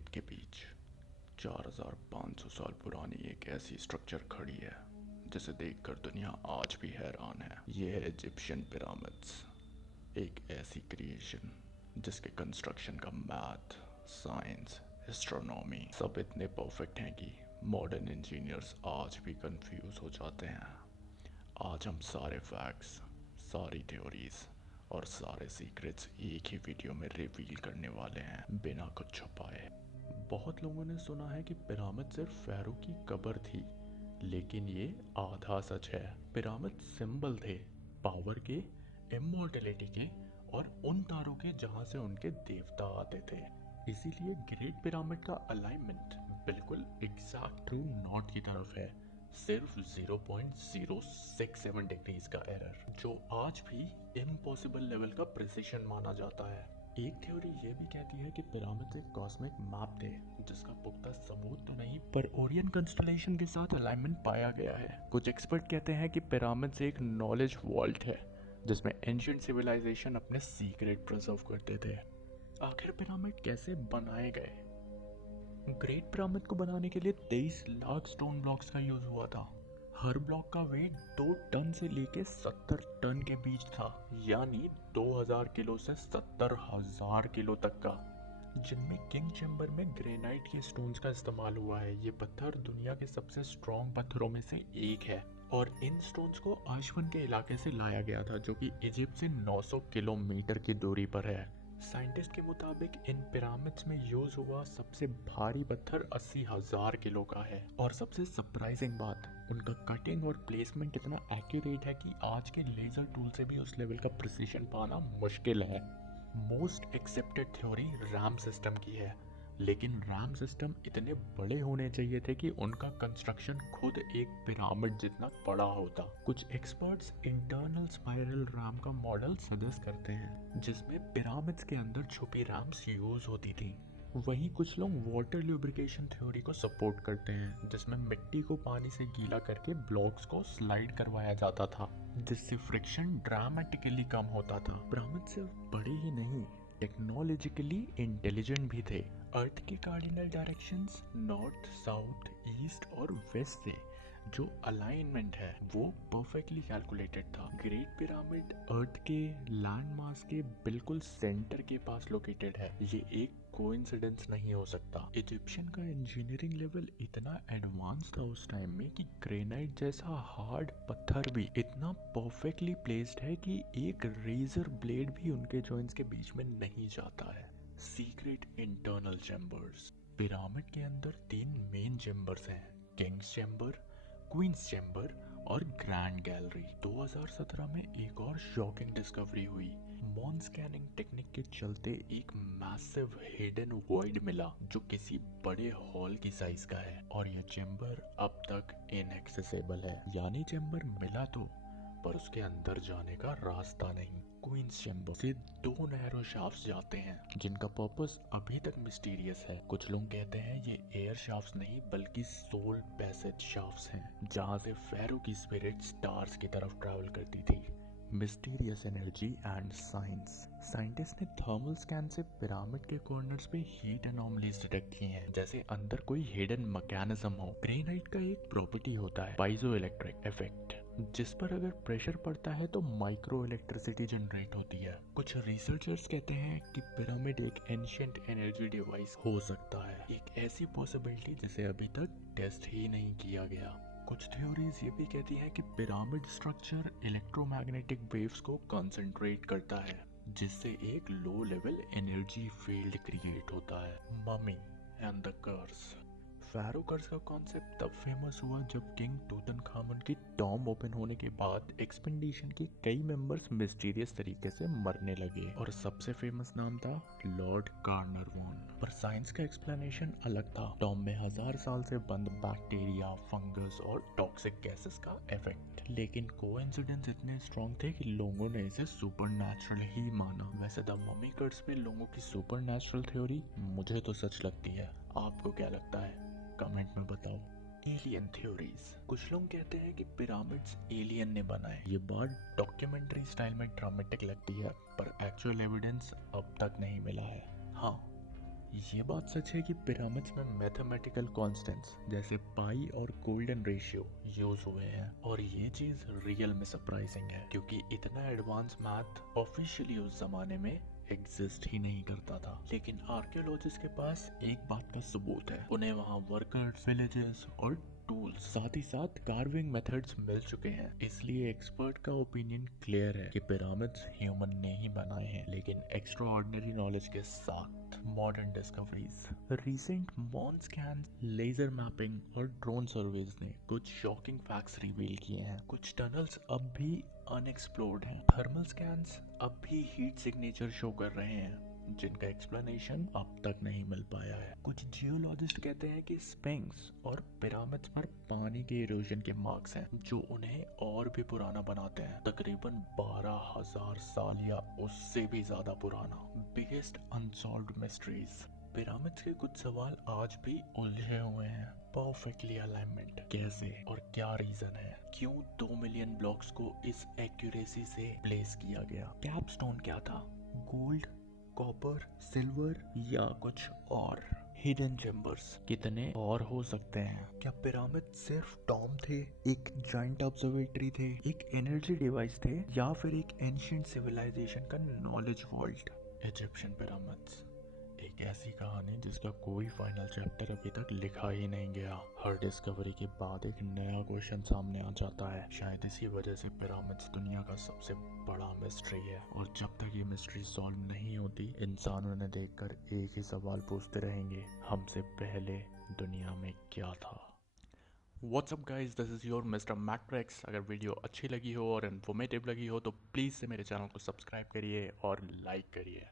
रेत के बीच 4500 साल पुरानी एक ऐसी स्ट्रक्चर खड़ी है जिसे देखकर दुनिया आज भी हैरान है। ये है इजिप्शियन पिरामिड्स, एक ऐसी क्रिएशन जिसके कंस्ट्रक्शन का मैथ, साइंस, एस्ट्रोनॉमी सब इतने परफेक्ट हैं कि मॉडर्न इंजीनियर्स आज भी कंफ्यूज हो जाते हैं। आज हम सारे फैक्ट्स, सारी थ्योरीज और सारे सीक्रेट्स एक ही वीडियो में रिवील करने वाले हैं, बिना कुछ छुपाए। बहुत लोगों ने सुना है कि पिरामिड सिर्फ फ़ाराओ की कब्र थी, लेकिन ये आधा सच है। पिरामिड सिंबल थे पावर के, इमॉर्टलिटी के और उन तारों के जहां से उनके देवता आते थे। इसीलिए ग्रेट पिरामिड का अलाइनमेंट बिल्कुल एग्जैक्ट ट्रू नॉर्थ की तरफ है, सिर्फ 0.067 डिग्रीज का एरर, जो आज भी इम्पॉसिबल लेवल का प्रिसिशन माना जाता है। एक थ्योरी ये भी कहती है कि पिरामिड एक कॉस्मिक मैप थे, जिसका पुख्ता सबूत तो नहीं पर ओरियन कंस्टलेशन के साथ अलाइनमेंट पाया गया है। कुछ एक्सपर्ट कहते हैं कि पिरामिड्स एक नॉलेज वॉल्ट है जिसमें एंशिएंट सिविलाइजेशन अपने सीक्रेट प्रिजर्व करते थे। आखिर पिरामिड कैसे बनाए गए? ग्रेट पिरामिड को बनाने के लिए 23 लाख स्टोन ब्लॉक्स का यूज हुआ था। हर ब्लॉक का वेट 2 टन से लेके 70 टन के बीच था, यानी 2000 किलो से 70,000 किलो तक का, जिनमें किंग चैम्बर में ग्रेनाइट के स्टोन्स का इस्तेमाल हुआ है। ये पत्थर दुनिया के सबसे स्ट्रॉन्ग पत्थरों में से एक है और इन स्टोन्स को आशवन के इलाके से लाया गया था, जो कि इजिप्ट से 900 किलोमीटर की दूरी पर है। साइंटिस्ट के मुताबिक इन पिरामिड्स में यूज हुआ सबसे भारी पत्थर 80,000 किलो का है और सबसे सरप्राइजिंग बात, उनका कटिंग और प्लेसमेंट इतना एक्यूरेट है कि आज के लेजर टूल से भी उस लेवल का प्रिसीजन पाना मुश्किल है। Most accepted theory RAM system की है, लेकिन रैम सिस्टम इतने बड़े होने चाहिए थे कि उनका कंस्ट्रक्शन खुद एक पिरामिड जितना बड़ा होता। कुछ एक्सपर्ट्स इंटरनल स्पाइरल रैम का मॉडल सजेस्ट करते हैं, जिसमें पिरामिड्स के अंदर छुपी रैम्स यूज होती थी। वहीं कुछ लोग वाटर ल्यूब्रिकेशन थ्योरी को सपोर्ट करते हैं, जिसमें मिट्टी को पानी से गीला करके ब्लॉक्स को स्लाइड करवाया जाता था, जिससे फ्रिक्शन ड्रामेटिकली कम होता था। पिरामिड सिर्फ बड़े ही नहीं, टेक्नोलॉजिकली इंटेलिजेंट भी थे। अर्थ के cardinal directions north, south, east और वेस्ट से जो अलाइनमेंट है वो परफेक्टली कैलकुलेटेड था। ग्रेट पिरामिड अर्थ के लैंड मास के बिल्कुल सेंटर के पास लोकेटेड है। ये एक कोइंसिडेंस नहीं हो सकता। इजिप्शियन का इंजीनियरिंग लेवल इतना एडवांस था उस टाइम में कि ग्रेनाइट जैसा हार्ड पत्थर भी इतना परफेक्टली प्लेस्ड है कि एक रेजर ब्लेड भी उनके जॉइंट्स के बीच में नहीं जाता है। Secret internal chambers. पिरामिड के अंदर 3 मेन चैम्बर्स हैं, किंग्स चैम्बर, क्वींस चैम्बर और ग्रैंड गैलरी। 2017 में एक और शॉकिंग डिस्कवरी हुई। मॉन स्कैनिंग टेक्निक के चलते एक मैसिव हिडन वॉइड मिला जो किसी बड़े हॉल की साइज का है, और यह चैम्बर अब तक इनएक्सेसिबल है। यानी चैम्बर मिला तो, पर उसके अंदर जाने का रास्ता नहीं। क्वींस चैम्बर से 2 नैरो शाफ्ट्स जाते हैं, जिनका पर्पस अभी तक मिस्टीरियस है। कुछ लोग कहते हैं ये एयर शाफ्ट्स नहीं बल्कि सोल पैसेज शाफ्ट्स हैं, जहां से फ़ाराओ की स्पिरिट स्टार्स की तरफ ट्रैवल करती थी। Mysterious energy and science. Scientist ने थर्मल स्कैन से पिरामिड के कॉर्नर्स पे हीट एनॉमलीज डिटेक्ट की हैं, जैसे अंदर कोई हिडन मैकेनिज्म हो। ग्रेनाइट का एक प्रॉपर्टी होता है पाइजो इलेक्ट्रिक इफेक्ट, जिस पर अगर प्रेशर पड़ता है तो माइक्रो इलेक्ट्रिसिटी जनरेट होती है। कुछ रिसर्चर्स कहते हैं कि पिरामिड एक एंशिएंट एनर्जी डिवाइस हो सकता है, एक ऐसी पॉसिबिलिटी जिसे अभी तक टेस्ट ही नहीं किया गया। कुछ थ्योरीज ये भी कहती हैं कि पिरामिड स्ट्रक्चर इलेक्ट्रोमैग्नेटिक वेव्स को कंसंट्रेट करता है, जिससे एक low level energy field create होता है। Mummy and the curse. Pharaoh curse का कॉन्सेप्ट तब फेमस हुआ जब किंग टूटनखामुन की टॉम्ब ओपन होने के बाद एक्सपेंडिशन के कई मेंबर्स मिस्टीरियस तरीके से मरने लगे, और सबसे फेमस नाम था लॉर्ड कार्नरवॉन। पर साइंस का एक्सप्लेनेशन अलग था। टॉम्ब में 1000 साल से बंद बैक्टीरिया, फंगस और टॉक्सिक गैसेस का इफेक्ट। लेकिन कोइंसिडेंस इतने स्ट्रॉन्ग थे कि लोगों ने इसे सुपरनैचुरल ही माना। वैसे द ममी कर्स पे लोगों की सुपरनैचुरल थ्योरी मुझे तो सच लगती है, आपको क्या लगता है? कमेंट में बताओ। Alien theories. कुछ लोग कहते हैं कि पिरामिड्स एलियन ने बनाए। ये बात डॉक्यूमेंट्री स्टाइल में ड्रामेटिक लगती है, पर एक्चुअल एविडेंस अब तक नहीं मिला है। हाँ, ये बात सच है कि पिरामिड्स में मैथमेटिकल कांस्टेंट्स जैसे पाई और गोल्डन रेशियो यूज हुए हैं, और ये चीज रियल में सरप्राइजिंग है क्योंकि इतना एडवांस मैथ ऑफिशियली उस जमाने में एग्जिस्ट ही नहीं करता था। लेकिन आर्कियोलॉजिस्ट के पास एक बात का सबूत है, उन्हें वहाँ वर्कर्स, विलेजेस और टूल्स, साथ ही साथ कार्विंग मेथड्स मिल चुके हैं। इसलिए एक्सपर्ट का ओपिनियन क्लियर है कि पिरामिड्स ह्यूमन ने ही बनाए हैं, लेकिन एक्स्ट्रा ऑर्डिनरी नॉलेज के साथ modern discoveries, recent muon scan, laser mapping और ड्रोन सर्वेज ने कुछ शॉकिंग फैक्ट्स रिवील किए हैं। कुछ टनल्स अब भी अनएक्सप्लोर्ड हैं। थर्मल स्कैन्स अब भी हीट सिग्नेचर शो कर रहे हैं जिनका एक्सप्लेनेशन अब तक नहीं मिल पाया है। कुछ जियोलॉजिस्ट कहते हैं कि स्पिंक्स और पिरामिड्स पर पानी के इरोजन के मार्क्स हैं जो उन्हें और भी पुराना बनाते हैं, तकरीबन 12,000 साल या उससे भी ज्यादा पुराना। बिगेस्ट अनसॉल्व्ड मिस्ट्रीज, पिरामिड्स के कुछ सवाल आज भी उलझे हुए हैं। परफेक्टली अलाइनमेंट कैसे और क्या रीजन है? क्यों 2 मिलियन ब्लॉक्स को इस एक्यूरेसी से प्लेस किया गया? कैपस्टोन क्या था? गोल्ड, कॉपर, सिल्वर या कुछ और? हिडन चेम्बर्स कितने और हो सकते हैं? क्या पिरामिड सिर्फ टॉम थे, एक जाइंट ऑब्जर्वेटरी थे, एक एनर्जी डिवाइस थे, या फिर एक एंशिएंट सिविलाइजेशन का नॉलेज वॉल्ट? इजिप्शियन पिरामिड्स, एक ऐसी कहानी जिसका कोई फाइनल चैप्टर अभी तक लिखा ही नहीं गया। हर डिस्कवरी के बाद एक नया क्वेश्चन सामने आ जाता है। शायद इसी वजह से पिरामिड्स दुनिया का सबसे बड़ा मिस्ट्री है, और जब तक ये मिस्ट्री सॉल्व नहीं होती, इंसान उन्हें देखकर एक ही सवाल पूछते रहेंगे, हमसे पहले दुनिया में क्या था? What's up guys, this is your mister matrix. अगर वीडियो अच्छी लगी हो और इन्फॉर्मेटिव लगी हो तो प्लीज़ से मेरे चैनल को सब्सक्राइब करिए और लाइक करिए।